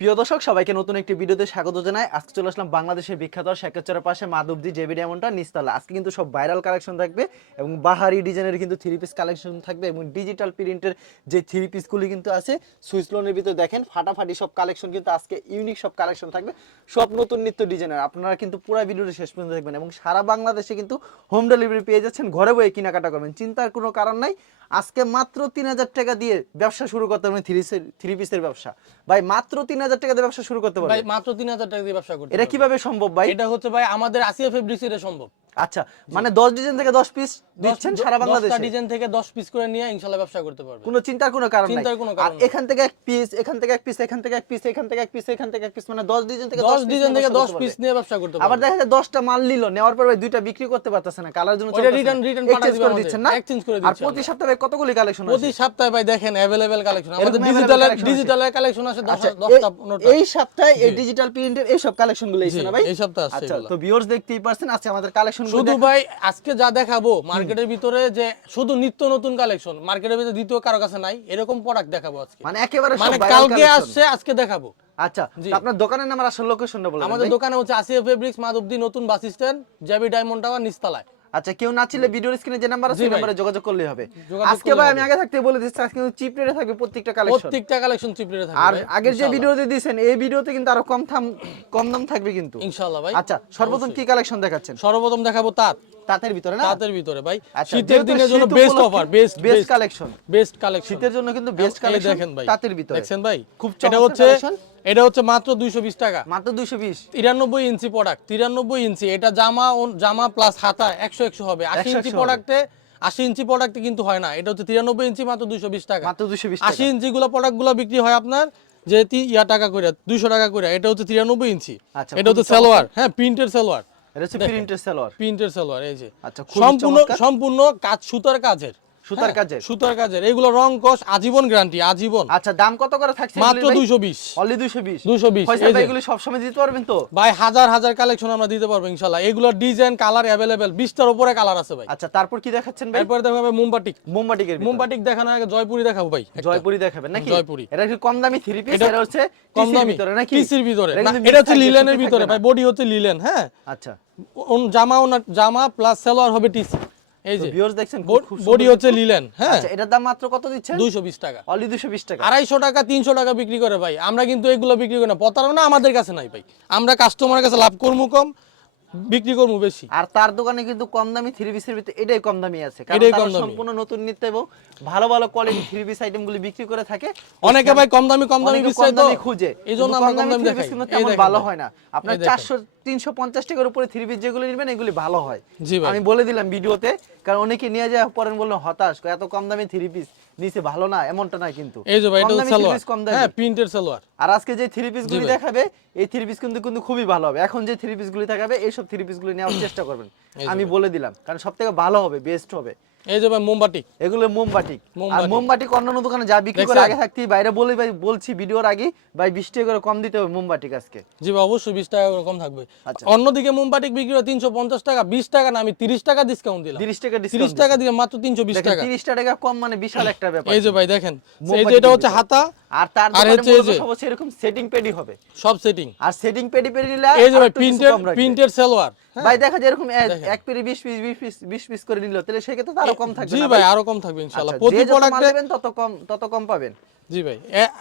প্রিয় দর্শক, সবাইকে নতুন একটি ভিডিওতে স্বাগত জানাই। আজকে চলে আসলাম বাংলাদেশের বিখ্যাত শেখাচরের পাশে মাধবদি জেবি ডায়মন্ডটা নিস্তালা আজকে কিন্তু সব ভাইরাল কালেকশন থাকবে এবং বাহারি ডিজাইনের কিন্তু থ্রি পিস কালেকশন থাকবে এবং ডিজিটাল প্রিন্টের যে থ্রি পিসগুলি কিন্তু আছে সুইস লোনের ভিতরে দেখেন, ফাটাফাটি সব কালেকশন কিন্তু আজকে ইউনিক সব কালেকশন থাকবে। সব নতুন নিত্য ডিজাইনের, আপনারা কিন্তু পুরো ভিডিওটা শেষ পর্যন্ত দেখবেন এবং সারা বাংলাদেশে কিন্তু হোম ডেলিভারি পেয়ে যাচ্ছেন, ঘরে বয়ে কেনাকাটা করবেন, চিন্তার কোনো কারণ নাই। আজকে মাত্র তিন হাজার টাকা দিয়ে ব্যবসা শুরু করতে পারবেন থ্রি থ্রি পিসের ব্যবসা। ভাই মাত্র তিন হাজার টাকা দিয়ে ব্যবসা শুরু করতে ভাই পারবেন। মাত্র তিন হাজার টাকা দিয়ে ব্যবসা করতে এটা কীভাবে সম্ভব ভাই? এটা হচ্ছে ভাই আমাদের আসিয়া ফেব্রিক্স এটা সম্ভব। আচ্ছা মানে দশ ডিজাইন থেকে দশ পিস দিচ্ছেন সারা বাংলাদেশে? ডিজাইন থেকে দশ পিস করে নিয়ে ব্যবসা করতে পারবে কোনো চিন্তার কোনো কারণ নাই। চিন্তার কোনো কারণ। এখান থেকে এক পিস এখান থেকে এক পিস এখান থেকে এক পিস এখান থেকে এক পিস এখান থেকে এক পিস মানে দশ ডিজাইন থেকে দশ piece ডিজাইন থেকে ব্যবসা দশ করতে পিস নিয়ে ব্যবসা করতে আবার দেখা যায় দশটা মাল নিল নেওয়ার পর ভাই দুইটা বিক্রি করতে পারতেছে না কালার জন্য ওটা চলতেছে return- না। পাঠাতে করে দিচ্ছেন আর প্রতি সপ্তাহে কতগুলি কালেকশন প্রতি সপ্তাহে ভাই দেখেন অ্যাভেলেবেল কালেকশন আমাদের ডিজিটালের আছে। ডিজিটালের কালেকশন আছে দশ আচ্ছা দশটা এই- সপ্তাহে এই ডিজিটাল প্রিন্টের এই সব এসেছে না ভাই? এই সপ্তাহে আসছে আচ্ছা তো ভিউয়ার্স দেখতেই পারছেন আজকে আমাদের কালেকশন শুধু ভাই আজকে যা দেখাবো মার্কেটের ভিতরে যে শুধু নিত্য নতুন কালেকশন মার্কেটের ভিতরে দ্বিতীয় কারও কাছে নাই এরকম প্রোডাক্ট দেখাবো আজকে। মানে একেবারে মানে কালকে আসছে আজকে দেখাবো। আচ্ছা আপনার দোকানের নাম আর আসল লোকেশনটা বলেন আমাদের। দোকানে হচ্ছে আসিয়া ফেব্রিক্স মাধবদি নতুন bus stand JB diamond tower নিস্তালায় আচ্ছা কেউ না ছিলে ভিডিও স্ক্রিনে যে নাম্বার আছে সেই। নাম্বারে যোগাযোগ করলেই হবে। আজকে ভাই আমি আগে থাকতে বলে দিচ্ছি আজকে কিন্তু চিপ রেটে থাকবে প্রত্যেকটা কালেকশন প্রত্যেকটা কালেকশন চিপ রেটে থাকবে আর আগের যে ভিডিও ভিডিওতে দিয়েছেন এই ভিডিওতে কিন্তু আরও কম দাম কম দাম থাকবে কিন্তু। ইনশাআল্লাহ ভাই। আচ্ছা সর্বপ্রথম কি কালেকশন দেখাচ্ছেন? সর্বপ্রথম দেখাবো তাঁত। তাঁতের ভিতরে না? তাঁতের ভিতরে ভাই। আচ্ছা, শীতের দিনের জন্য best offer best best collection best collection শীতের জন্য কিন্তু বেস্ট কালেকশন দেখেন ভাই তাঁতের ভিতরে। দেখছেন ভাই খুব এটা হচ্ছে এটা হচ্ছে মাত্র 220 টাকা। মাত্র 220 তিরানব্বই ইঞ্চি প্রোডাক্ট তিরানব্বই ইঞ্চি। এটা জামা জামা প্লাস হাতা একশো একশো হবে। আশি ইঞ্চি প্রোডাক্টে আশি ইঞ্চি প্রোডাক্টে কিন্তু হয় না। এটা হচ্ছে তিরানব্বই ইঞ্চি মাত্র দুইশো বিশ টাকা। মাত্র 220 আশি ইঞ্চি গুলো প্রোডাক্টগুলো বিক্রি হয় আপনার যে ইয়া টাকা করে দুইশো টাকা করে এটা হচ্ছে তিরানব্বই ইঞ্চি। আচ্ছা, এটা হচ্ছে সালোয়ার। হ্যাঁ প্রিন্টের সালোয়ার। এটা হচ্ছে প্রিন্টের সালোয়ার। প্রিন্টের সালোয়ার এই যে। আচ্ছা, সম্পূর্ণ সম্পূর্ণ কাজ সুতার কাজের। সুতার হ্যাঁ, কাজের? সুতার কাজের। এগুলো রং কস আজীবন গ্যারান্টি আজীবন। আচ্ছা দাম কত করে থাকছে মাত্র দুইশো বিশ। অনলি 220 220 পয়সা ভাই এগুলো সব সময় দিতে পারবেন তো? ভাই হাজার হাজার কালেকশন আমরা দিতে পারব ইনশাল্লাহ এগুলোর ডিজাইন কালার বিশটার উপরে কালার আছে ভাই। আচ্ছা তারপর কি দেখাচ্ছেন ভাই? দেখাবে মুম্বাটিক মোমবাটিকের ভিতরে। মুম্বাটিক দেখানোর আগে জয়পুরি দেখাবো ভাই জয়পুরি দেখাবেন নাকি? জয়পুরি। এটা কি কম দামি থ্রি পিস এটা হচ্ছে কম দামি ভিতরে নাকি? পিসির ভিতরে। এটা হচ্ছে লিলেনের ভিতরে ভাই বডি হচ্ছে লিলেন হ্যাঁ। আচ্ছা। জামা জামা প্লাস সালোয়ার হবে টিসি এই যে ভিউয়ার্স দেখছেন বডি হচ্ছে লিলেন হ্যাঁ আচ্ছা এটার দাম মাত্র কত দিচ্ছেন? দুইশো বিশ টাকা। অনলি 220 টাকা। আড়াইশো টাকা তিনশো টাকা বিক্রি করে ভাই। আমরা কিন্তু এগুলো বিক্রি করি না প্রতারণা আমাদের কাছে নাই ভাই। আমরা কাস্টমারের কাছে লাভ করব কম বিক্রি করব বেশি। আর তার দোকানে কিন্তু কম দামি থ্রি পিসের ভিতরে এটাই কম দামি আছে। এটাই কম দামি। সম্পূর্ণ নতুন নিত্য এবং ভালো ভালো কোয়ালিটি থ্রি পিস আইটেম গুলি বিক্রি করে থাকে। অনেকে ভাই কম দামি কম দামি কম দামি খুঁজে। এই জন্য আমরা কম দামি দেখাই। কিন্তু ভালো হয় না। আপনার এই দেখেন। চারশো তিনশো পঞ্চাশ টাকার উপরে থ্রি পিস যেগুলো নেবেন এগুলি ভালো হয়। আমি বলে দিলাম ভিডিওতে কারণ অনেকে নিয়ে যায় পরেন বলল হতাশ এত কম দামি থ্রি পিস নিচে ভালো না এমনটা না কিন্তু। এই যে ভাই এটা সালোয়ার। হ্যাঁ প্রিন্টের সালোয়ার। আর আজকে যে থ্রি পিস গুলি দেখাবে এই থ্রি পিস কিন্তু কিন্তু খুবই ভালো হবে। এখন যে থ্রি পিস গুলি এই সব থ্রি পিস গুলি নেওয়ার চেষ্টা করবেন। আমি বলে দিলাম কারণ সবথেকে ভালো হবে বেস্ট হবে। এই যে ভাই মোমবাটিক এগুলো মোমবাটিক আর। মোমবাটিক অন্যান্য দোকানে যা বিক্রি করে আগে থাকতেই বাইরে বলে ভাই বলছি ভিডিওর আগে ভাই বিশ টাকা করে কম দিতে হবে মোমবাটিক আজকে। জি ভাই অবশ্যই বিশ টাকা করে কম থাকবে। আচ্ছা। অন্যদিকে মোমবাটিক বিক্রি হয় তিনশো পঞ্চাশ টাকা বিশ টাকা না আমি তিরিশ টাকা ডিসকাউন্ট দিলাম। তিরিশ টাকা তিরিশ ডিসকাউন্ট টাকা দিয়ে মাত্র তিনশো বিশ টাকা। তিরিশ টাকা কম মানে বিশাল একটা ব্যাপার। এই যে ভাই দেখেন এই যে এটা হচ্ছে হাতা আর তার আর হচ্ছে এই যে- সব এরকম সেটিং পেডি হবে। সব সেটিং আর সেটিং পেডি পেডি নিলে এই যে ভাই সালোয়ার ভাই দেখা যায় এরকম এক- পেডি বিশ পিস বিশ পিস বিশ পিস করে নিল তাহলে সেক্ষেত্রে আরও কম থাকবে জি ভাই আরও কম থাকবে ইনশাআল্লাহ। আচ্ছা, প্রতি প্রোডাক্টে তত কম তত কম পাবেন। জি ভাই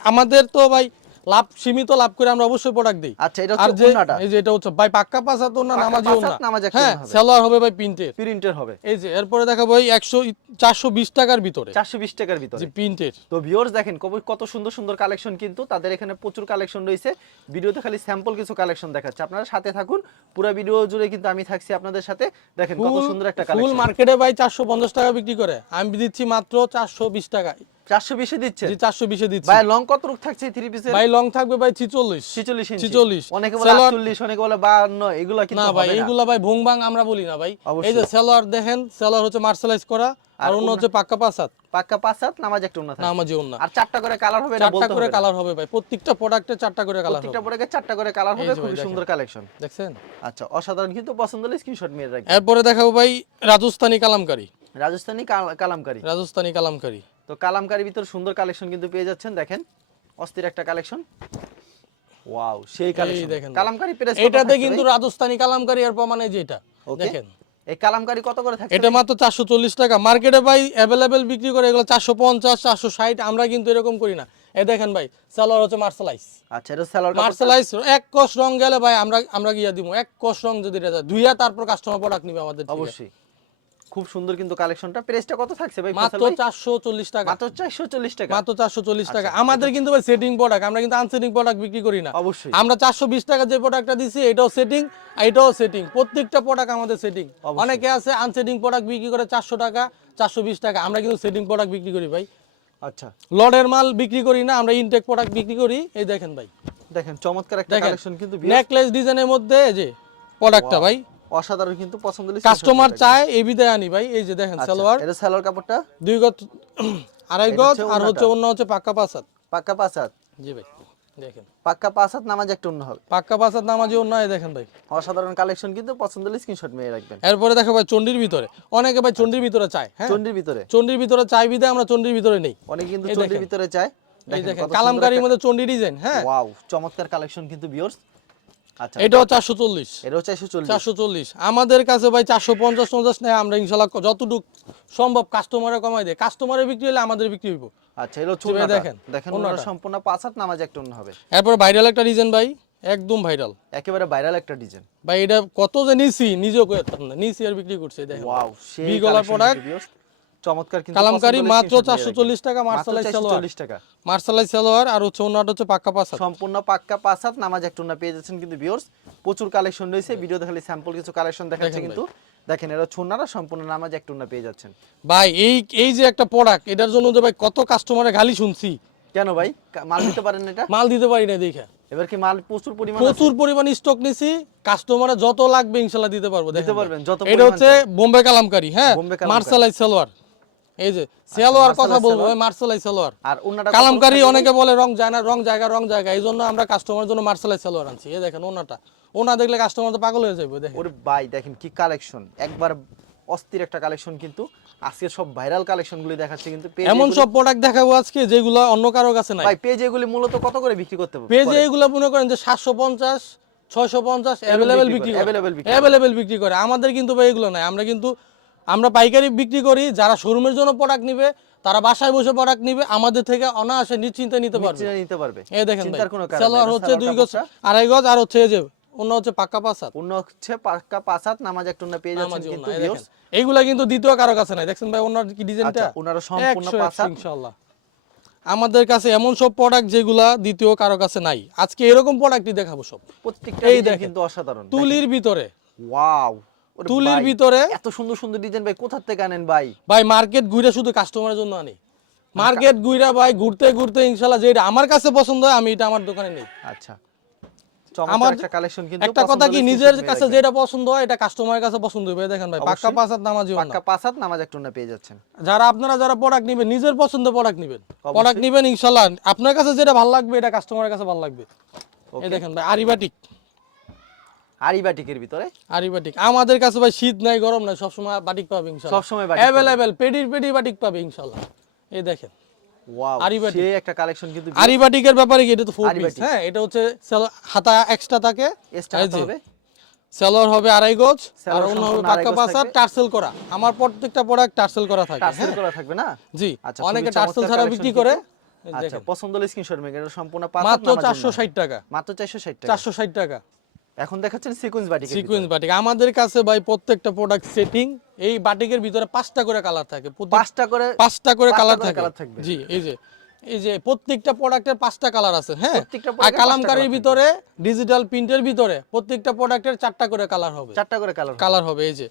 আমাদের তো ভাই লাভ সীমিত লাভ করে আমরা অবশ্যই প্রোডাক্ট দিই। আচ্ছা এটা হচ্ছে ওন্নাটা এই যে এটা হচ্ছে ভাই পাক্কা পাঁচা তো না নামাজি ওন্না নামাজ হ্যাঁ ওন্না হবে। ভাই প্রিন্টের। প্রিন্টের হবে। এই যে এরপরে দেখাবো এই একশো চারশো বিশ টাকার ভিতরে। চারশো বিশ টাকার ভিতরে। জি প্রিন্টের। তো ভিউয়ার্স দেখেন কব- কত সুন্দর সুন্দর কালেকশন কিন্তু তাদের এখানে প্রচুর কালেকশন রয়েছে। ভিডিওতে খালি স্যাম্পল কিছু কালেকশন দেখাচ্ছে। আপনারা সাথে থাকুন পুরো ভিডিও জুড়ে কিন্তু আমি থাকছি আপনাদের সাথে। দেখেন কত সুন্দর একটা কালেকশন ফুল মার্কেটে ভাই চারশো পঞ্চাশ টাকা বিক্রি করে। আমি দিচ্ছি মাত্র চারশো বিশ টাকায়। চারশো বিশে দিচ্ছে? জি দিচ্ছি। ভাই লং কত রূপ থাকছে থ্রি পিসের ভাই লং থাকবে ভাই ছিচল্লিশ। ছিচল্লিশ ইঞ্চি ছিচল্লিশ। অনেকে বলে সালোয়ার- আটচল্লিশ অনেকে বলে বাহান্ন এগুলো কিন্তু না ভাই হবে ভাই ভুং আমরা বলি না ভাই। এই যে সেলার দেখেন সেলার হচ্ছে মার্শালাইজ করা আর অন্য হচ্ছে পাক্কা পাসাত পাক্কা পাঁচ নামাজ একটা উন্নত নামাজি ওন্না আর চারটা করে কালার হবে এটা চারটা করে কালার হবে ভাই। প্রত্যেকটা প্রোডাক্টে চারটা করে কালার প্রত্যেকটা প্রোডাক্টে চারটা করে কালার হবে খুব সুন্দর কালেকশন দেখছেন? আচ্ছা অসাধারণ কিন্তু পছন্দ হলে স্ক্রিনশট মেরে রাখবেন। এরপরে দেখাবো ভাই রাজস্থানি কালামকারি। রাজস্থানি কাল- কালামকারি। রাজস্থানি কালামকারি। তো কালামকারির ভিতর সুন্দর কালেকশন কিন্তু পেয়ে যাচ্ছেন দেখেন অস্থির একটা কালেকশন ওয়াও সেই কালেকশন দেখেন। কালামকারি প্রাইস এটাতে কিন্তু রাজস্থানি কালামকারি এর প্রমাণে যেটা দেখেন। এই কালামকারি কত করে থাকে এটা মাত্র চারশো চল্লিশ টাকা। মার্কেটে ভাই অ্যাভেলেবেল বিক্রি করে এগুলো চারশো পঞ্চাশ চারশো ষাট আমরা কিন্তু এরকম করি না। এ দেখেন ভাই সালোয়ার হচ্ছে মার্শালাইজ আচ্ছা এটা সেলার মার্শালাইজ এক কোষ রং গেলে ভাই আমরা আমরা গিয়া দিব। এক কোষ রং যদি এটা যায় ধুইয়া তারপর কাস্টমার প্রোডাক্ট নিবে আমাদের অবশ্যই। খুব সুন্দর কিন্তু কালেকশনটা প্রাইসটা কত থাকছে ভাই মাত্র ফয়সাল ভাই? চারশো চল্লিশ টাকা। মাত্র 440 টাকা। মাত্র চারশো চল্লিশ টাকা। আচ্ছা, আমাদের কিন্তু ভাই সেটিং প্রোডাক্ট আমরা কিন্তু আনসেটিং প্রোডাক্ট বিক্রি করি না। অবশ্যই। আমরা চারশো বিশ টাকা যে প্রোডাক্টটা দিছি এটাও সেটিং এটাও সেটিং প্রত্যেকটা প্রোডাক্ট আমাদের সেটিং অনেকে আছে আনসেটিং প্রোডাক্ট বিক্রি করে চারশো টাকা চারশো বিশ টাকা। আমরা কিন্তু সেটিং প্রোডাক্ট বিক্রি করি ভাই। আচ্ছা। লডের মাল বিক্রি করি না আমরা ইনটেক প্রোডাক্ট বিক্রি করি। এই দেখেন ভাই। দেখেন চমৎকার একটা কালেকশন কিন্তু নেকলেস ডিজাইনের মধ্যে এই যে প্রোডাক্টটা ভাই। অসাধারণ কিন্তু পছন্দ কাস্টমার চায় এই বিদায় আনি ভাই এই যে দেখেন আচ্ছা, সালোয়ার। এটা সালোয়ার কাপড়টা? দুই গজ আড়াই গজ আর হচ্ছে অন্য হচ্ছে পাক্কা পাসাত পাক্কা পাঁচ হাত জি ভাই দেখেন। পাক্কা পাঁচ হাত নামাজ একটা অন্য হবে। পাক্কা পাসাত নামাজি অন্য দেখেন ভাই। অসাধারণ কালেকশন কিন্তু পছন্দ হলে স্ক্রিনশট মেরে রাখবেন। এরপরে দেখো ভাই চন্ডির ভিতরে। অনেকে ভাই চন্ডির ভিতরে চায় হ্যাঁ? চন্ডির ভিতরে। চন্ডির ভিতরে চাই বিদে আমরা চন্ডির ভিতরে নেই। অনেক কিন্তু চন্ডির ভিতরে চায়। কালামকারীর মধ্যে চন্ডি ডিজাইন হ্যাঁ? ওয়াও চমৎকার কালেকশন কিন্তু ভিউয়ার্স এটাও চারশো চল্লিশ। এটাও চারশো চল্লিশ। আমাদের কাছে ভাই চারশো পঞ্চাশ পঞ্চাশ নেয় আমরা ইনশাল্লাহ যতটুকু সম্ভব কাস্টমারে কমাই দেয় কাস্টমারের বিক্রি হলে আমাদের বিক্রি হইব। আচ্ছা দেখেন, দেখেন সম্পূর্ণ পাঁচ হাত নামাজ একটা অন্য হবে। এরপরে ভাইরাল একটা ডিজাইন ভাই একদম ভাইরাল। একেবারে ভাইরাল একটা ডিজাইন। ভাই এটা কত যে নিছি নিজেও কইতাম না। নিছি আর বিক্রি করছে দেখেন। ওয়াও সেই গলার চমৎকার কিন্তু কালামকারী মাত্র screenshot নিয়ে চারশো চল্লিশ টাকা রাখবেন। সালোয়ার। 440 টাকা মার্শালাই সালোয়ার আর হচ্ছে হচ্ছে পাক্কা পাসা সম্পূর্ণ পাক্কা পাঁচ হাত নামাজ একটা অন্য পেয়ে যাচ্ছেন কিন্তু ভিউয়ার্স প্রচুর কালেকশন রয়েছে স্যাম্পল কিছু কালেকশন দেখাচ্ছে কিন্তু। দেখেন এরা ছোনারা সম্পূর্ণ নামাজ একটা অন্য পেয়ে যাচ্ছেন। ভাই এই এই যে একটা প্রোডাক্ট এটার জন্য যে ভাই কত কাস্টমারে গালি শুনছি। কেন ভাই? মাল দিতে পারেন না এটা? মাল দিতে পারি না দেখে। এবার কি মাল প্রচুর পরিমাণ প্রচুর পরিমাণ স্টক নিছি কাস্টমারে যত লাগবে ইনশাল্লাহ দিতে পারব ভাই। পারবেন, যত এটা হচ্ছে বোম্বে কালামকারী হ্যাঁ। মার্শালাই সালোয়ার। এই যে সালোয়ার কথা বলব। ভাই মার্শালাই সালোয়ার আর। অন্যটা কালামকারি অনেকে বলে রং যায় না রং জায়গা রং জায়গা। এই জন্য আমরা কাস্টমারের জন্য মার্শালাই সালোয়ার আনছি। এই দেখেন ওনাটা। ওনা দেখলে কাস্টমার তো পাগল হয়ে যাবে দেখেন। ওরে ভাই দেখেন কি কালেকশন একবার অস্থির একটা কালেকশন কিন্তু আজকে সব ভাইরাল দেখাচ্ছে কিন্তু এমন সব প্রোডাক্ট দেখাবো আজকে যেগুলো অন্য কারও কাছে নাই। ভাই পেজ এগুলি মূলত কত করে বিক্রি করতে পারবে পেজে এগুলো মনে করেন যে সাতশো পঞ্চাশ ছয়শো পঞ্চাশ অ্যাভেলেবেল বিক্রি করে বিক্রি করে। আমাদের কিন্তু ভাই এগুলো নাই। আমরা কিন্তু আমরা পাইকারি বিক্রি করি যারা শোরুমের জন্য প্রোডাক্ট নিবে তারা বাসায় বসে প্রোডাক্ট নিবে আমাদের থেকে অনায়াসে নিশ্চিন্তে নিতে পারবে। নিতে পারবে। এই দেখেন সালোয়ার হচ্ছে দুই গজ আড়াই গজ আর হচ্ছে যে অন্য হচ্ছে পাক্কা হাত পূর্ণ হচ্ছে পাক্কা পাঁচ হাত নামাজ একটা অন্য পেয়ে যাচ্ছেন কিন্তু। এইগুলা কিন্তু দ্বিতীয় কারও কাছে নাই। দেখছেন ভাই ওনার কি ডিজাইনটা আচ্ছা, ওনারা সম্পূর্ণ পাঁচ হাত। ইনশাআল্লাহ। আমাদের কাছে এমন সব প্রোডাক্ট যেগুলা দ্বিতীয় কারও কাছে নাই। আজকে এরকম প্রোডাক্টই দেখাবো সব। প্রত্যেকটা। কিন্তু অসাধারণ। তুলির ভিতরে। ওয়াও। তুলির ভিতরে? এত সুন্দর সুন্দর ডিজাইন ভাই কোথা থেকে আনেন ভাই? ভাই মার্কেট ঘুরে শুধু কাস্টমারের জন্য আনি। মার্কেট ঘুরে ভাই ঘুরতে ঘুরতে ইনশাল্লাহ যেটা আমার কাছে পছন্দ হয় আমি এটা আমার দোকানে নেই। আচ্ছা। আমার একটা কালেকশন কিন্তু একটা কথা কি নিজের কাছে যেটা পছন্দ হয় এটা কাস্টমারের কাছে পছন্দ হবে। দেখেন ভাই পাক্কা অবশ্যই। পাঁচ হাত নামাজি পাক্কা পাঁচ হাত নামাজ একটা অন্য পেয়ে যাচ্ছেন। যারা আপনারা যারা প্রোডাক্ট নেবেন নিজের পছন্দের প্রোডাক্ট নেবেন। প্রোডাক্ট নেবেন ইনশাল্লাহ আপনার কাছে যেটা ভালো লাগবে এটা কাস্টমারের কাছে ভালো লাগবে। এই দেখেন ভাই আরিবাটিক আরি বাটিকের ভিতরে? আরিবাটিক আমাদের কাছে ভাই শীত নাই গরম নাই সবসময় বাটিক পাবে সবসময় বাটিক। পেডির পেডি বাটিক পাবে এই দেখেন ওয়াও আরি বাটিক। একটা কালেকশন কিন্তু আরিবাটিকের ব্যাপারে কি এটা তো ফোর পিস হ্যাঁ এটা হচ্ছে হাতা এক্সট্রা থাকে। এক্সট্রা হবে? সালোয়ার হবে আড়াই গজ আর অন্য হবে সম্পূর্ণ পাক্কা আড়াই গজ পাঁচা থাকবে। টার্সেল করা। আমার প্রত্যেকটা প্রোডাক্ট টার্সেল করা থাকে টার্সেল করা থাকবে না? জি আচ্ছা, অনেকে টার্সেল ছাড়া বিক্রি করে। আচ্ছা পছন্দ হলে স্ক্রিনশট এটা সম্পূর্ণ মাত্র নামাজের চারশো জন্য। ষাট টাকা। মাত্র 460 টাকা। চারশো ষাট টাকা। এখন দেখাচ্ছেন সিকোয়েন্স বাটিক সিকোয়েন্স বাটিক। আমাদের কাছে ভাই প্রত্যেকটা প্রোডাক্ট সেটিং এই বাটিকের ভিতরে পাঁচটা করে কালার থাকে। পাঁচটা করে পাঁচটা করে কালার থাকে। থাকবে। জি এই যে এই যে প্রত্যেকটা প্রোডাক্টের পাঁচটা কালার আছে হ্যাঁ? আর কালামকারীর ভিতরে ডিজিটাল প্রিন্টের ভিতরে প্রত্যেকটা প্রোডাক্টের চারটা করে কালার হবে। চারটা করে কালার কালার হবে এই যে।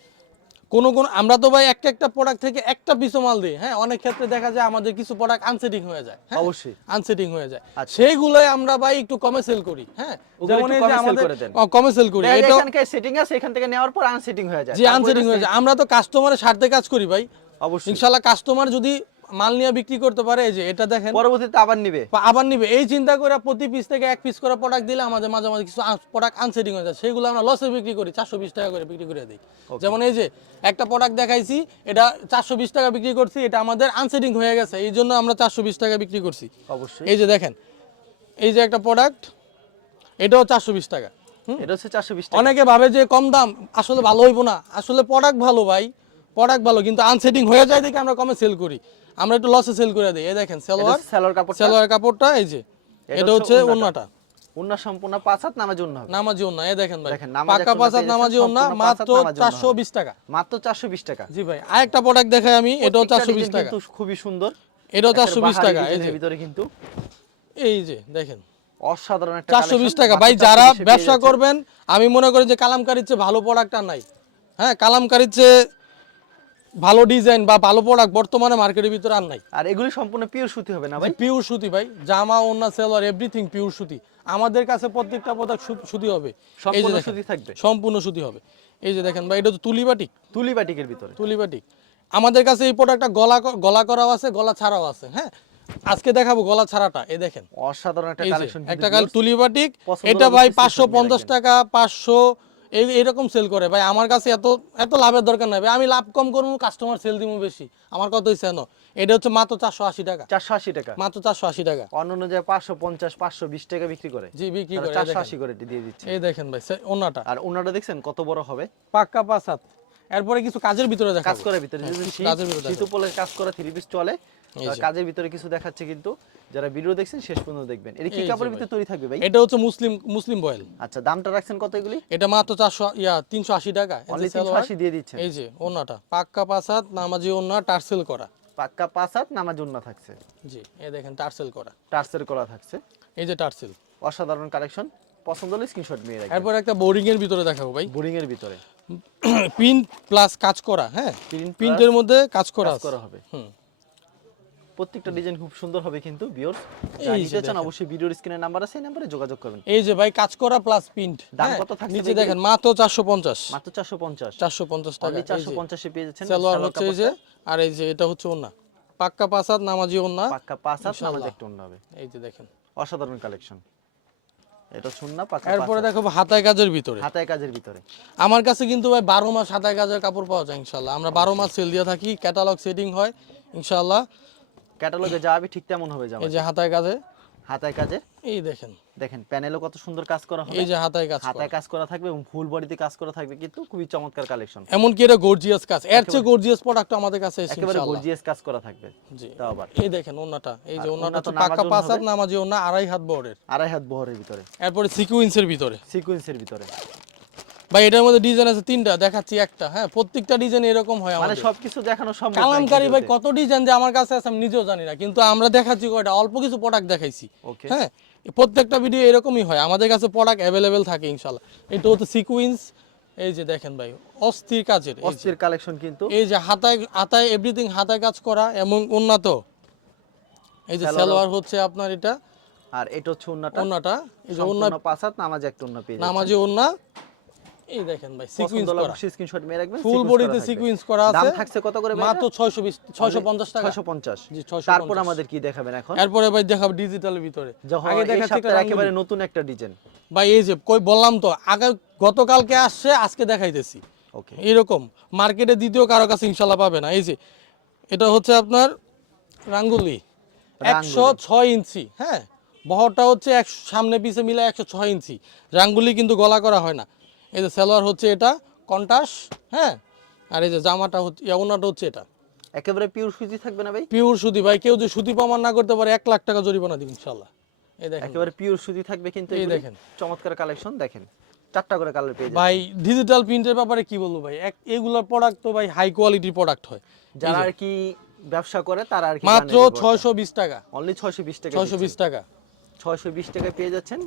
কোন কোন আমরা তো ভাই একটা একটা প্রোডাক্ট থেকে একটা পিসও মাল দিই। হ্যাঁ অনেক ক্ষেত্রে দেখা যায় আমাদের কিছু প্রোডাক্ট আনসেটিং হয়ে যায়। হ্যাঁ? অবশ্যই। আনসেটিং হয়ে যায়। আচ্ছা। সেইগুলোই আমরা ভাই একটু কমে সেল করি। হ্যাঁ যেমন এই যে কমে আমাদের সেল করি। এটা এখানকার সেটিং আছে এখান থেকে নেওয়ার পর আনসেটিং হয়ে যায়। জি আনসেটিং হয়ে যায়। আমরা তো কাস্টমারের স্বার্থে কাজ করি ভাই। অবশ্যই। ইনশাল্লাহ কাস্টমার যদি মাল নিয়ে বিক্রি করতে পারে এই যে এটা দেখেন। পরবর্তীতে আবার নিবে। আবার নিবে। এই চিন্তা করে প্রতি পিস থেকে এক পিস করে প্রোডাক্ট দিলে আমাদের মাঝে মাঝে কিছু প্রোডাক্ট আনসেটিং হয়ে যায়। সেগুলো আমরা লসে বিক্রি করি চারশো বিশ টাকা করে বিক্রি করে দিই। যেমন এই যে একটা প্রোডাক্ট দেখাইছি এটা চারশো বিশ টাকা বিক্রি করছি এটা আমাদের আনসেটিং হয়ে গেছে। এই জন্য আমরা চারশো বিশ টাকা বিক্রি করছি। অবশ্যই। এই যে দেখেন এই যে একটা প্রোডাক্ট এটাও চারশো বিশ টাকা। এটা হচ্ছে চারশো বিশ টাকা। অনেকে ভাবে যে কম দাম আসলে ভালো হইব না। আসলে প্রোডাক্ট ভালো ভাই। প্রোডাক্ট ভালো কিন্তু আনসেটিং হয়ে যায় দেখে আমরা কমে সেল করি। আমরা একটু লসে সেল করে দিই। এই দেখেন সালোয়ার সালোয়ার কাপড় সালোয়ার কাপড়টা এই যে এটা হচ্ছে ওন্নাটা উন্না সম্পূর্ণ পাঁচ হাত নামাজ হবে। নামাজি ওন্না এই দেখেন ভাই। দেখেন, পাকা পাঁচাত নামাজি ওন্না মাত্র নামাজি ওড়না চারশো হবে। বিশ টাকা। মাত্র চারশো বিশ টাকা। জি ভাই আরেকটা প্রোডাক্ট দেখাই আমি এটাও প্রত্যেকটা চারশো বিশ design টাকা। কিন্তু খুবই সুন্দর। এটাও একেবারে চারশো বিশ বাহারি টাকা এই যে। ভিতরে কিন্তু। এই যে দেখেন। অসাধারণ একটা চারশো বিশ collection, টাকা। ভাই যারা ব্যবসা করবেন আমি মনে করি যে কালামকারির চেয়ে ভালো প্রোডাক্ট আর নাই। হ্যাঁ কালামকারির চেয়ে ভালো ডিজাইন বা ভালো প্রোডাক্ট বর্তমানে মার্কেটের ভিতরে আর নাই। আর এগুলি সম্পূর্ণ পিওর সুতি হবে না ভাই? পিওর সুতি ভাই। জামা ওন্না সেলোয়ার এভরিথিং পিওর সুতি। আমাদের কাছে প্রত্যেকটা প্রোডাক্ট সুতি হবে। সম্পূর্ণ সুতি থাকবে? সম্পূর্ণ সুতি হবে। এই যে দেখেন ভাই এটা তো তুলি বাটিক। তুলি বাটিকের ভিতরে। তুলি বাটিক। আমাদের কাছে এই প্রোডাক্টটা গলা গলা করাও আছে গলা ছাড়াও আছে হ্যাঁ? আজকে দেখাবো গলা ছাড়াটা এই দেখেন। অসাধারণ একটা কালেকশন একটা কাল তুলি বাটিক। এটা ভাই অবশ্যই পাঁচশো screenshot নিয়ে পঞ্চাশ রাখবেন। টাকা পাঁচশো এই এরকম সেল করে। ভাই আমার কাছে এত এত লাভের দরকার নাই। ভাই আমি লাভ কম করব কাস্টমার সেল দিব বেশি। আমার কত হয়েছে না এটা হচ্ছে মাত্র চারশো আশি টাকা। চারশো আশি টাকা? মাত্র চারশো আশি টাকা। অন্য অনুযায়ী পাঁচশো পঞ্চাশ পাঁচশো বিশ টাকা বিক্রি করে। জি বিক্রি করে চারশো আশি করে দিয়ে দিচ্ছে। এই দেখেন ভাই ওনাটা। আর ওনাটা দেখছেন কত বড় হবে? পাক্কা পাঁচ হাত। এরপরে কিছু কাজের ভিতরে কাজ করার ভিতরে হ্যাঁ, কাজের ভিতরে শীত উপলে কাজ করা থ্রি পিস চলে। কাজের ভিতরে কিছু দেখাচ্ছে কিন্তু যারা ভিডিও দেখছেন শেষ পর্যন্ত দেখবেন। এটা কি কাপড়ের ভিতরে তৈরি থাকবে ভাই? এটা হচ্ছে মুসলিম মুসলিম বয়েল। আচ্ছা দামটা রাখছেন কত এগুলি? এটা মাত্র চারশো ইয়া তিনশো আশি টাকা। এই যে অনলি তিনশো সালোয়ার, আশি দিয়ে দিচ্ছেন। এই যে ওনাটা পাক্কা পাঁচ হাত নামাজি ওনা টার্সেল করা। পাক্কা পাঁচ হাত নামাজ উন্না থাকছে। জি এই দেখেন টার্সেল করা। টার্সের করা থাকছে। এই যে টার্সেল অসাধারণ কালেকশন। পছন্দ হলে স্ক্রিনশট নিয়ে রাখবেন। এরপর একটা বোরিং এর ভিতরে দেখাবো ভাই। বোরিং এর ভিতরে। প্রিন্ট প্লাস কাজ করা হ্যাঁ? প্রিন্টের মধ্যে কাজ করা করা হবে। হুম। প্রত্যেকটা ডিজাইন খুব সুন্দর হবে কিন্তু ভিউয়ার্স নিতে চান। অবশ্যই ভিডিওর স্ক্রিনে নাম্বার আছে এই নম্বরে যোগাযোগ করবেন। এই যে ভাই কাজ করা প্লাস প্রিন্ট দাম কত থাকছে নিচে দেখেন মাত্র চারশো পঞ্চাশ। মাত্র চারশো পঞ্চাশ। চারশো পঞ্চাশ টাকা। অনলি এই চারশো যে। পঞ্চাশে পেয়ে যাচ্ছেন। সালোয়ার হচ্ছে এই যে আর এই যে এটা হচ্ছে ওনা পাক্কা পাঁচ নামাজি ওনা পাক্কা হাত নামাজ। একটা অন্য হবে। এই যে দেখেন। অসাধারণ কালেকশন এটা শুননা পাকা এরপরে দেখো হাতায় কাজের ভিতরে। হাতায় কাজের ভিতরে। আমার কাছে কিন্তু ভাই বারো মাস হাতায় কাজের কাপড় পাওয়া যায় ইনশাল্লাহ আমরা বারো মাস সেল দিয়ে থাকি ক্যাটালগ সেটিং হয় ইনশাআল্লাহ। ক্যাটালগে যা হবে ঠিক তেমন হবে যাবে এই যে হাতায় কাজে। হাতায় কাজে? এই দেখেন। দেখেন প্যানেলও কত সুন্দর কাজ করা হবে। এই যে হাতায় কাজ হাতায় কাজ করা থাকবে এবং ফুল বডিতে কাজ করা থাকবে কিন্তু খুবই চমৎকার কালেকশন। এমনকি এটা গর্জিয়াস কাজ। এর চেয়ে গর্জিয়াস প্রোডাক্ট আমাদের কাছে এসেছে একেবারে গর্জিয়াস কাজ করা থাকবে। জি। তাও আবার। এই দেখেন ওন্নাটা। এই যে ওন্নাটা তো পাকা পাক্কা নামাজ পাঁচ হাত হবে। নামাজি ওন্না আড়াই হাত বহরের। আড়াই হাত বহরের ভিতরে। এরপরে সিকোয়েন্সের ভিতরে। সিকোয়েন্সের ভিতরে। ভাই এটার মধ্যে ডিজাইন আছে তিনটা দেখাচ্ছি একটা হ্যাঁ প্রত্যেকটা ডিজাইন এরকম হয় মানে সবকিছু দেখানো সম্ভব কালামকারি ভাই কত ডিজাইন যে আমার কাছে আছে আমি নিজেও জানি না কিন্তু আমরা দেখাচ্ছি কয়টা? অল্প কিছু প্রোডাক্ট দেখাইছি হ্যাঁ? প্রত্যেকটা ভিডিও এরকমই হয় আমাদের কাছে প্রোডাক্ট অ্যাভেলেবেল থাকে এটা হচ্ছে সিকুয়েন্স এই যে দেখেন ভাই অস্থির কাজের অস্থির কালেকশন কিন্তু। এই যে হাতায় হাতায় এভরিথিং হাতায় কাজ করা এবং উন্নত এই যে সালোয়ার- হচ্ছে আপনার এটা। আর এটা হচ্ছে ওন্নাটা। ওন্নাটা এই যে ওন্না সম্পূর্ণ পাঁচ হাত নামাজ একটা ওন্না পেয়ে। নামাজি ওন্না। এই দেখেন ভাই হলে করা। স্ক্রিনশট মেরে রাখবেন ফুল বডিতে। সিকুয়েন্স করা দাম থাকছে কত করে মাত্র 620 650 টাকা। 650 জি 650 তারপর আমাদের কি দেখাবেন এখন? এরপরে ভাই দেখাবো ডিজিটালের ভিতরে। আগে দেখাচ্ছি একেবারে নতুন একটা ডিজাইন ভাই এই যে কই বললাম তো আগে গতকালকে আসছে আজকে দেখাইতেছি। ওকে। এরকম মার্কেটে দ্বিতীয় কারও কাছে ইনশাল্লাহ পাবে না। এই যে এটা হচ্ছে আপনার রাঙ্গুলি। একশো ছয় ইঞ্চি হ্যাঁ? বহরটা হচ্ছে এক সামনে পিছে মিলে একশো ছয় ইঞ্চি। রাঙ্গুলি কিন্তু গলা করা হয় না। এই যে সালোয়ার হচ্ছে এটা কন্টাস হ্যাঁ? আর এই যে জামাটা হচ্ছে ওনাটা হচ্ছে এটা। একেবারে পিওর সুতি থাকবে না ভাই? পিওর সুতি ভাই। কেউ যদি সুতি প্রমাণ না করতে পারে এক লাখ টাকা জরিমানা দিব ইনশাল্লাহ এই দেখেন। একেবারে পিওর সুজি থাকবে কিন্তু এই দেখেন। চমৎকার কালেকশন দেখেন। চারটা করে কালার পেয়ে ভাই ডিজিটাল প্রিন্টের ব্যাপারে কি বলব ভাই? এক এগুলোর প্রোডাক্ট তো ভাই হাই কোয়ালিটির প্রোডাক্ট হয়। যারা আর কি ব্যবসা করে তারা আর কি মাত্র ছয়শো বিশ টাকা। অনলি 620 টাকা ছয়শো বিশ টাকা। 620 টাকায় পেয়ে যাচ্ছেন।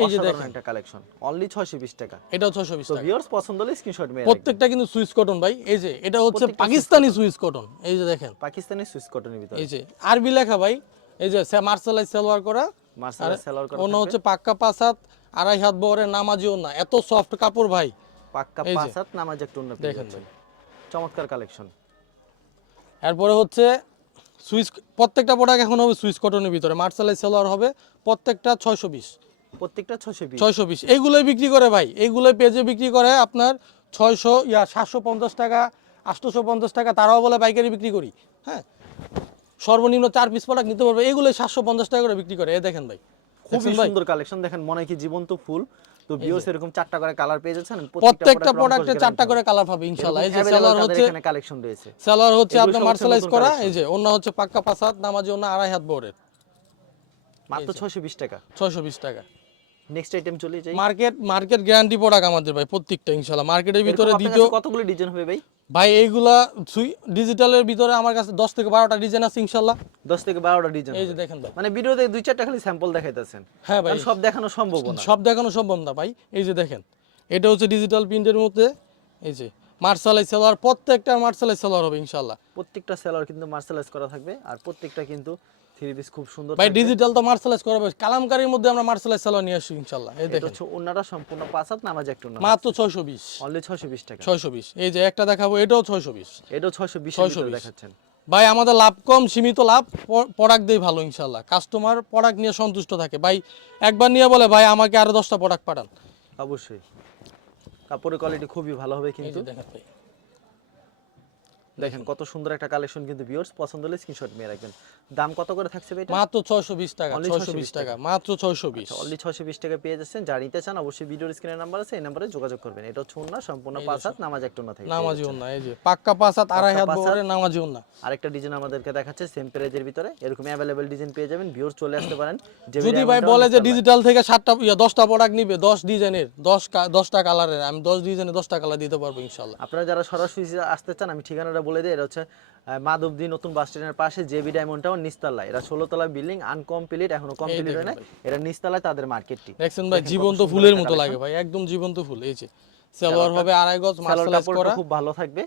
এই যে দেখেন। একটা কালেকশন অনলি 620 টাকা। এটাও ছয়শো বিশ তো টাকা। ভিউয়ার্স পছন্দ হলে স্ক্রিনশট মেরে প্রত্যেকটা কিন্তু সুইস কটন ভাই। এই যে এটা হচ্ছে পাকিস্তানি সুইস কটন এই যে দেখেন। পাকিস্তানি সুইস কটনের ভিতরে। এই যে আরবি লেখা ভাই। এই যে সালোয়ার করা। সেলার করা অন্য হচ্ছে পাক্কা পাঁচ হাত আড়াই হাত বহরের নামাজিও না এত সফট কাপড় ভাই। পাক্কা হাত নামাজ একটা দেখেন চমৎকার কালেকশন এরপরে হচ্ছে সুইস প্রত্যেকটা প্রোডাক্ট এখন হবে সুইস কটনের ভিতরে। মার্শালাই সালোয়ার হবে প্রত্যেকটা ছয়শো বিশ। প্রত্যেকটা 620 ছয়শো বিশ। এইগুলোই বিক্রি করে ভাই। এইগুলোই পেজে বিক্রি করে আপনার ছয়শো ইয়া সাতশো পঞ্চাশ টাকা আটশোশো পঞ্চাশ টাকা তারাও বলে পাইকারি বিক্রি করি। হ্যাঁ? সর্বনিম্ন চার পিস প্রোডাক্ট নিতে পারবে। টাকা করে বিক্রি করে। এ দেখেন ভাই। সুন্দর কালেকশন দেখেন মনে হয় কি জীবন্ত ফুল। তো এরকম চারটা করে কালার পেয়ে যাচ্ছেন প্রত্যেকটা প্রোডাক্টে চারটা করে কালার পাবে ইনশাআল্লাহ এই যে সেলার হচ্ছে এখানে কালেকশন রয়েছে। সেলার হচ্ছে আপনার মার্শালাইজ করা। এই যে অন্য হচ্ছে পাক্কা পাসাদ নামাজি অন্য আড়াই হাত বোর্ডের মাত্র 620 টাকা। ছয়শো বিশ টাকা। নেক্সট আইটেম চলে যাই। মার্কেট মার্কেট গ্যারান্টি প্রোডাক্ট আমাদের ভাই প্রত্যেকটা ইনশাআল্লাহ। মার্কেটের ভিতরে দ্বিতীয় কতগুলো ডিজাইন হবে ভাই? ভাই এইগুলা ডিজিটালের ভিতরে আমার কাছে দশ থেকে বারোটা ডিজাইন আছে ইনশাল্লাহ 10 থেকে 12টা ডিজাইন এই যে দেখেন ভাই। মানে ভিডিওতে দুই চারটা খালি স্যাম্পল দেখাইতেছেন। হ্যাঁ ভাই। সব দেখানো সম্ভব না। সব দেখানো সম্ভব না ভাই। এই যে দেখেন এটা হচ্ছে ডিজিটাল প্রিন্টের মধ্যে এই যে মার্শালাই সেলার প্রত্যেকটা মার্শালাই সেলার হবে ইনশাল্লাহ প্রত্যেকটা সেলার কিন্তু মার্শালাইজ করা থাকবে আর প্রত্যেকটা কিন্তু থ্রি পিস খুব সুন্দর ভাই ডিজিটাল তো মার্শালাইজ করা হবে। কালামকারীর মধ্যে আমরা মার্শালাই সেলার নিয়ে আসি ইনশাল্লাহ এই দেখেন। হচ্ছে ওনারা সম্পূর্ণ পাঁচ হাত নামাজ একটু না মাত্র ছয়শো বিশ। অনলি 620 টাকা। ছয়শো বিশ। এই যে একটা দেখাবো এটাও ছয়শো বিশ। এটাও 620 620 এর দেখাচ্ছেন। ভাই আমাদের লাভ কম সীমিত লাভ প্রোডাক্ট দেই ভালো ইনশাল্লাহ কাস্টমার প্রোডাক্ট নিয়ে সন্তুষ্ট থাকে। ভাই একবার নিয়ে বলে ভাই আমাকে আরও দশটা প্রোডাক্ট পাঠান। অবশ্যই। কাপড়ের কোয়ালিটি খুবই ভালো হবে কিন্তু। দেখেন কত সুন্দর একটা কালেকশন কিন্তু ভিউয়ার্স পছন্দ হলে স্ক্রিনশট নিয়ে রাখবেন। দাম কত করে থাকছে এটা? মাত্র ছয়শো বিশ টাকা 620 টাকা মাত্র ছয়শো বিশ। অনলি 620 টাকা পেয়ে যাচ্ছেন। যা নিতে চান অবশ্যই ভিডিওর স্ক্রিনে নাম্বার আছে এই নম্বরে যোগাযোগ করবেন। এটা হচ্ছে ওন্না সম্পূর্ণ পাঁচ হাত নামাজ একটু না থাকে নামাজি না এই যে পাক্কা পাঁচ হাত আড়াই হাত নামাজি না আরেকটা ডিজাইন আমাদেরকে দেখাচ্ছে সেম প্রাইজের ভিতরে। এরকম অ্যাভেলেবেল ডিজাইন পেয়ে যাবেন। ভিউয়ার্স চলে আসতে পারেন। যদি ভাই বলে যে ডিজিটাল থেকে সাতটা ইয়া দশটা প্রোডাক্ট নিবে দশ ডিজাইনের দশ কা- দশটা কালারের আমি দশ ডিজাইনের দশটা কালার দিতে পারব ইনশাল্লাহ আপনারা যারা সরাসরি আসতে চান আমি ঠিকানাটা বলে দিই। এটা হচ্ছে মাধবদী নতুন বাস স্ট্যান্ডের পাশে জেবি ডায়মন্ড টাউন নিস্তালা এটা ষোলো তলা বিল্ডিং আনকমপ্লিট এখনও কমপ্লিট হয় না এটা নিস্তালায় তাদের মার্কেটটি। দেখছেন ভাই জীবন্ত ফুলের মতো লাগে ভাই একদম জীবন্ত ফুল এই যে। সালোয়ার হবে আড়াই গজ মার্শালাইজ করা। খুব ভালো থাকবে।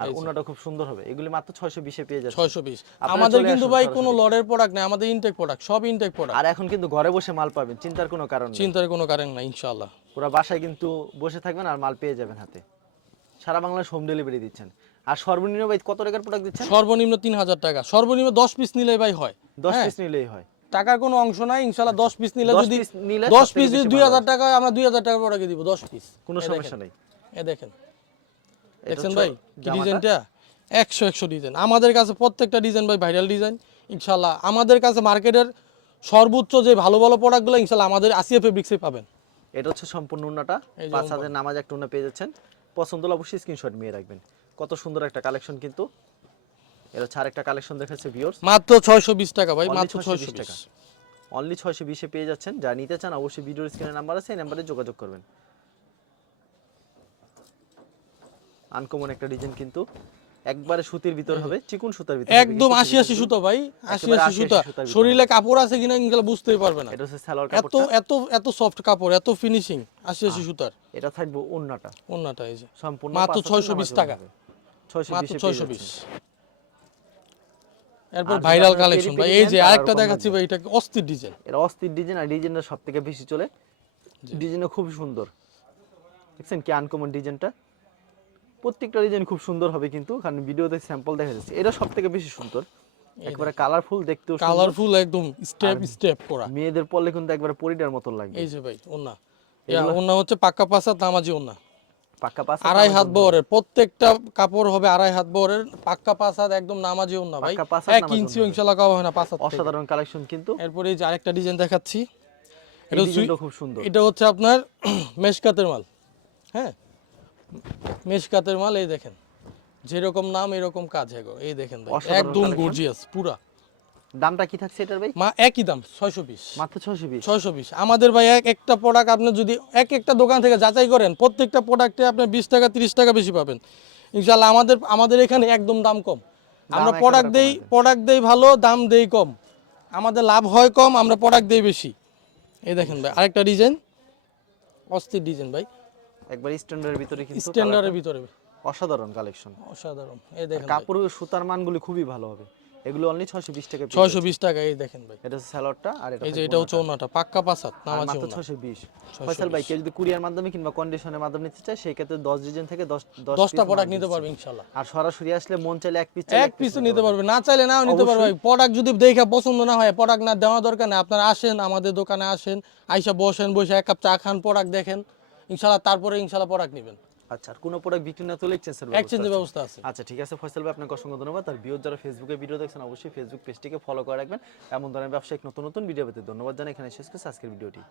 আর ওনাটা খুব সুন্দর হবে। এগুলি মাত্র ছয়শো বিশে পেয়ে যাচ্ছে। ছয়শো বিশ। আপনারা আমাদের কিন্তু ভাই। কোনো লডের প্রোডাক্ট নেই আমাদের ইনটেক প্রোডাক্ট সব ইনটেক প্রোডাক্ট আর এখন কিন্তু ঘরে বসে মাল পাবেন চিন্তার কোনো কারণ নেই। চিন্তার কোনো কারণ নাই ইনশাল্লাহ পুরো বাসায় কিন্তু বসে থাকবেন আর মাল পেয়ে যাবেন হাতে। সারা বাংলায় হোম ডেলিভারি দিচ্ছেন। আর সর্বনিম্ন ভাই কত টাকার প্রোডাক্ট দিচ্ছেন? সর্বনিম্ন তিন হাজার টাকা। সর্বনিম্ন দশ পিস নিলে ভাই হয়। দশ হ্যাঁ। পিস নিলেই হয়। টাকার কোনো অংশ নাই ইনশাল্লাহ দশ পিস নিলে যদি দশ পিস যদি দুই হাজার টাকা হয়, আমরা দুই হাজার টাকা প্রোডাক্ট দিব দশ পিস কোনো সমস্যা নেই। এ দেখেন। দেখছেন ভাই কি ডিজাইনটা? একশো একশো ডিজাইন। আমাদের কাছে প্রত্যেকটা ডিজাইন ভাই ভাইরাল ডিজাইন ইনশাল্লাহ আমাদের কাছে মার্কেটের সর্বোচ্চ যে ভালো ভালো প্রোডাক্টগুলো ইনশাল্লাহ আমাদের আসিয়া ফেব্রিক্সে পাবেন। এটা হচ্ছে সম্পূর্ণ উন্নাটা। পাঁচ হাজার নামাজ একটা উন্না পেয়ে যাচ্ছেন। পছন্দ হলে অবশ্যই স্ক্রিনশট নিয়ে রাখবেন। কত সুন্দর একটা কালেকশন কিন্তু। এটা হচ্ছে আরেকটা কালেকশন দেখাচ্ছে ভিউয়ার্স মাত্র ছয়শো বিশ টাকা ভাই মাত্র 620 টাকা। অনলি ছয়শো বিশে পেয়ে যাচ্ছেন। যা নিতে চান অবশ্যই ভিডিওর স্ক্রিনে নাম্বার আছে এই নাম্বারে যোগাযোগ করবেন। আনকমন একটা ডিজাইন কিন্তু। একবারে সুতির ভিতর হবে চিকুন সুতার ভিতর একদম কিছু আশি কিছু আশি কিন্তু। সুতো ভাই আশি একেবারে আশি 80 সুতা। শরীরে কাপড় আছে কিনা ইনশাল্লাহ বুঝতেই পারবে না। এটা হচ্ছে সালোয়ার এত এত এত সফট কাপড় এত ফিনিশিং আশি আশি সুতার। এটা থাকবে ওন্নাটা অন্যটা এই যে। সম্পূর্ণ মাত্র পাঁচ হাজার 620 টাকা। হবে। 620 মাত্র এ ছয়শো বিশ। এরপর ভাইরাল কালেকশন ভাই এই যে আরেকটা দেখাচ্ছি ভাই এটা অস্থির ডিজাইন এটা অস্থির ডিজাইন আর ডিজাইনটা সব থেকে বেশি চলে। ডিজাইনটা খুব সুন্দর। দেখছেন কি আনকমন ডিজাইনটা প্রত্যেকটা ডিজাইন খুব সুন্দর হবে কিন্তু কারণ ভিডিওতে স্যাম্পল দেখা যাচ্ছে। এটা সব থেকে বেশি সুন্দর। একবারে কালারফুল দেখতেও। কালারফুল একদম স্টেপ স্টেপ করা। মেয়েদের পরলে কিন্তু একবারে পরিডার মতো লাগবে। এই যে ভাই ওন্না ওন্না হচ্ছে নামাজি ওন্না পাক্কা পাঁচ আড়াই হাত বহরের প্রত্যেকটা কাপড় হবে আড়াই হাত বহরের পাক্কা পাসাদ একদম নামাজি ওন্না ভাই। পাক্কা পাঁচ হাত এক নামাজি ইনশাল্লাহ কাওয়া হয় না পাসাদ থেকে। অসাধারণ কালেকশন কিন্তু। এরপরে এই যে আরেকটা ডিজাইন দেখাচ্ছি। এটা খুব সুন্দর। এটা হচ্ছে আপনার মেশকাতের মাল হ্যাঁ? মেশকাতের মাল এই দেখেন। যেরকম নাম এরকম কাজ হ্যাঁ গো। এই দেখেন ভাই। একদম। গর্জিয়াস পুরা। দামটা কি থাকছে এটার ভাই? মা একই দাম ছয়শো বিশ। মাত্র ছয়শো বিশ? ছয়শো বিশ। আমাদের ভাই এক একটা প্রোডাক্ট আপনি যদি এক একটা দোকান থেকে যাচাই করেন প্রত্যেকটা প্রোডাক্টে আপনি বিশ টাকা তিরিশ টাকা বেশি পাবেন। ইনশাল্লাহ আমাদের আমাদের এখানে একদম দাম কম। আমরা প্রোডাক্ট দেই প্রোডাক্ট দেই ভালো দাম দেই কম। আমাদের লাভ হয় কম আমরা প্রোডাক্ট দেই বেশি। এই দেখেন ভাই আরেকটা ডিজাইন অস্থির ডিজাইন ভাই। একবার স্ট্যান্ডার্ডের ভিতরে কিন্তু স্ট্যান্ডার্ডের ভিতরে। অসাধারণ কালেকশন অসাধারণ। এই দেখেন কাপড় সুতার মানগুলি খুবই ভালো হবে। এগুলো অনলি ছয়শো বিশ টাকা piece। ছয়শো বিশ টাকা এই দেখেন ভাই। এটা হচ্ছে স্যালোয়ারটা আর এটা এই যে এটা হচ্ছে ওনাটা পাক্কা পাসাত নামাজি মাত্র ওনা ছয়শো বিশ। ফয়সাল ভাই কেউ যদি কুরিয়ার মাধ্যমে কিংবা কন্ডিশনের মাধ্যমে নিতে চায় সেই ক্ষেত্রে দশ ডিজাইন থেকে দশ দশ দশটা piece প্রোডাক্ট নিতে। পারবে ইনশাল্লাহ আর সরাসরি আসলে মন চাইলে এক পিস এক পিসও নিতে পারবে না চাইলে নাও নিতে পারবে। প্রোডাক্ট যদি দেখে পছন্দ না হয় প্রোডাক্ট না দেওয়া দরকার নেই আপনারা আসেন আমাদের দোকানে আসেন আইসা বসেন বসে এক কাপ চা খান প্রোডাক্ট দেখেন। ইনশাল্লাহ তারপরে ইনশাল্লাহ প্রোডাক্ট নেবেন। আচ্ছা আর কোনো প্রোডাক্ট বিক্রি না তুলে এক্সচেঞ্জের এক্সচেঞ্জের ব্যবস্থা আছে। আচ্ছা ঠিক আছে ফয়সাল ভাই আপনাকে অসংখ্য ধন্যবাদ। আর ভিউজ যারা ফেসবুকে ভিডিও দেখছেন অবশ্যই ফেসবুক পেজটিকে ফলো করে রাখবেন। এমন ধরনের ব্যবসায়িক নতুন নতুন ভিডিও পেতে ধন্যবাদ জানাই। এখানে শেষ করছি আজকের ভিডিওটি